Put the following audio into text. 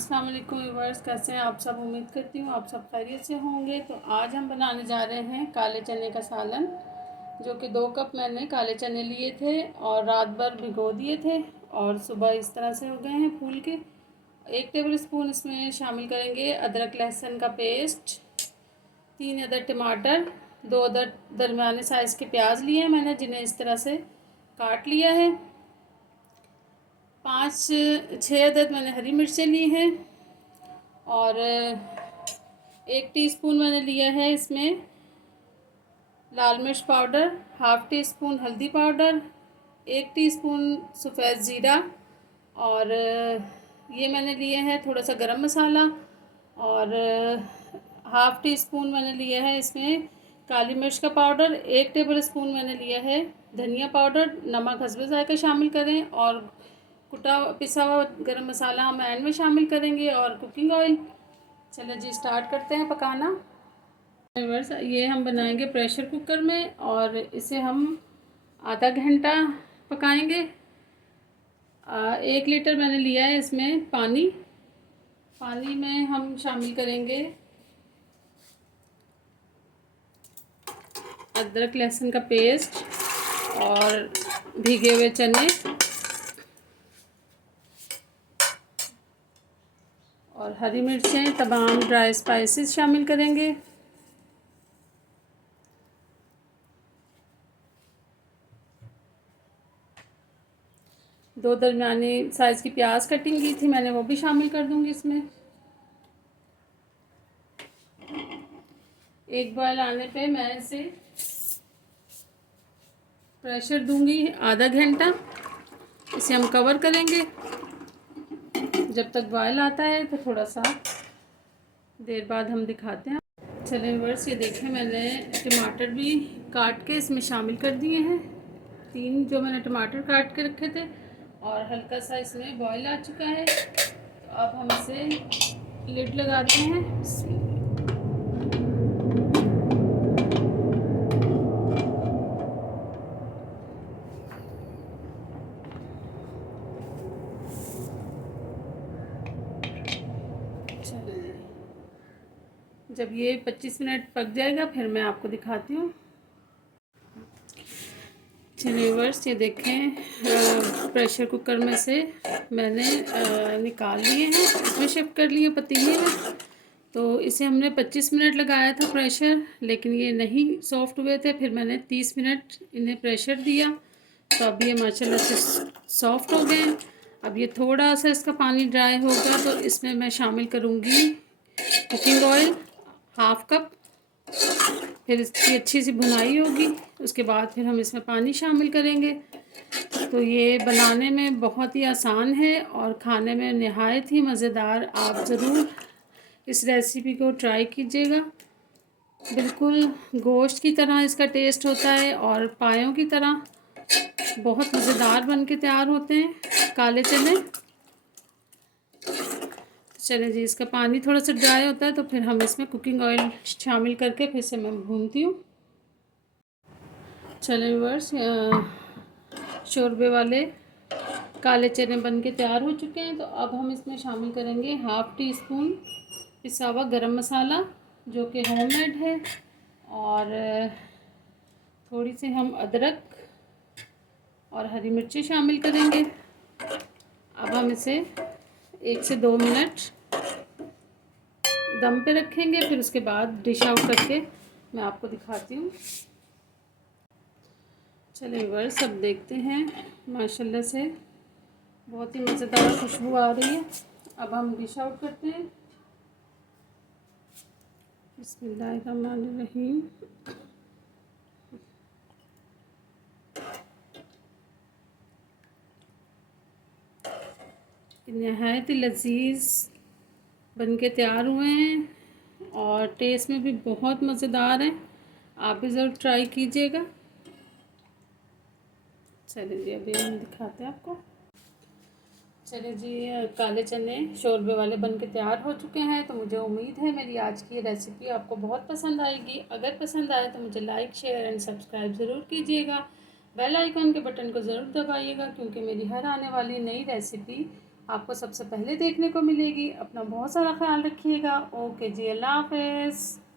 अस्सलाम वालेकुम व्यूअर्स, कैसे हैं आप सब। उम्मीद करती हूँ आप सब खैरियत से होंगे। तो आज हम बनाने जा रहे हैं काले चने का सालन, जो कि 2 कप मैंने काले चने लिए थे और रात भर भिगो दिए थे और सुबह इस तरह से हो गए हैं फूल के। 1 टेबल स्पून इसमें शामिल करेंगे अदरक लहसुन का पेस्ट, 3 अदद टमाटर, 2 अदद दरमियाने साइज़ के प्याज लिए हैं मैंने, जिन्हें इस तरह से काट लिया है। 5-6 अदद मैंने हरी मिर्चें ली हैं और 1 टीस्पून मैंने लिया है इसमें लाल मिर्च पाउडर, हाफ़ टी स्पून हल्दी पाउडर, 1 टीस्पून सफ़ेद ज़ीरा और ये मैंने लिए हैं थोड़ा सा गरम मसाला और हाफ़ टी स्पून मैंने लिया है इसमें काली मिर्च का पाउडर, 1 टेबल स्पून मैंने लिया है धनिया पाउडर। नमक हस्बे ज़ायक़ा शामिल करें और कुटा पिसा हुआ गरम मसाला हम एंड में शामिल करेंगे और कुकिंग ऑयल। चलो जी स्टार्ट करते हैं पकाना। व्यूअर्स, ये हम बनाएंगे प्रेशर कुकर में और इसे हम आधा घंटा पकाएंगे। 1 लीटर मैंने लिया है इसमें पानी में हम शामिल करेंगे अदरक लहसुन का पेस्ट और भीगे हुए चने और हरी मिर्चें, तमाम ड्राई स्पाइसेस शामिल करेंगे। दो दरमियानी साइज़ की प्याज कटिंग की थी मैंने, वो भी शामिल कर दूंगी इसमें। एक बॉयल आने पे मैं इसे प्रेशर दूंगी आधा घंटा। इसे हम कवर करेंगे जब तक बॉयल आता है, तो थोड़ा सा देर बाद हम दिखाते हैं। चलें व्यूअर्स, ये देखें मैंने टमाटर भी काट के इसमें शामिल कर दिए हैं, 3 जो मैंने टमाटर काट के रखे थे और हल्का सा इसमें बॉयल आ चुका है। तो अब हम इसे लिड लगाते हैं। जब ये 25 मिनट पक जाएगा फिर मैं आपको दिखाती हूँ। चलिए व्यूअर्स, ये देखें प्रेशर कुकर में से मैंने निकाल लिए हैं, इसमें शिफ्ट कर लिए पतीले में। तो इसे हमने 25 मिनट लगाया था प्रेशर, लेकिन ये नहीं सॉफ्ट हुए थे। फिर मैंने 30 मिनट इन्हें प्रेशर दिया, तो अब ये माशाल्लाह से सॉफ्ट हो गए। अब ये थोड़ा सा इसका पानी ड्राई होगा तो इसमें मैं शामिल करूँगी कुकिंग ऑयल हाफ़ कप। फिर इसकी अच्छी सी भुनाई होगी, उसके बाद फिर हम इसमें पानी शामिल करेंगे। तो ये बनाने में बहुत ही आसान है और खाने में नहायत ही मज़ेदार। आप ज़रूर इस रेसिपी को ट्राई कीजिएगा। बिल्कुल गोश्त की तरह इसका टेस्ट होता है और पायों की तरह बहुत मज़ेदार बन के तैयार होते हैं काले चने। चले जी, इसका पानी थोड़ा सा ड्राई होता है तो फिर हम इसमें कुकिंग ऑयल शामिल करके फिर से मैं भूनती हूँ। चले व्यूअर्स, शोरबे वाले काले चने बन के तैयार हो चुके हैं। तो अब हम इसमें शामिल करेंगे हाफ़ टी स्पून पिसा हुआ गरम मसाला, जो कि होममेड है, और थोड़ी सी हम अदरक और हरी मिर्ची शामिल करेंगे। अब हम इसे 1 से 2 मिनट दम पे रखेंगे, फिर उसके बाद डिश आउट करके मैं आपको दिखाती हूँ। चलिए व्यूअर्स, सब देखते हैं, माशाल्लाह से बहुत ही मज़ेदार खुशबू आ रही है। अब हम डिश आउट करते हैं। बिस्मिल्लाहिर्रहमानिर्रहीम। नहायत ही लजीज बन के तैयार हुए हैं और टेस्ट में भी बहुत मज़ेदार हैं। आप भी ज़रूर ट्राई कीजिएगा। चलिए जी, अभी हम दिखाते हैं आपको। चलिए जी, काले चने शोरबे वाले बन के तैयार हो चुके हैं। तो मुझे उम्मीद है मेरी आज की रेसिपी आपको बहुत पसंद आएगी। अगर पसंद आए तो मुझे लाइक, शेयर एंड सब्सक्राइब ज़रूर कीजिएगा। बेल आइकन के बटन को ज़रूर दबाइएगा, क्योंकि मेरी हर आने वाली नई रेसिपी आपको सबसे पहले देखने को मिलेगी। अपना बहुत सारा ख्याल रखिएगा। ओके जी, अल्लाह हाफ़िज़।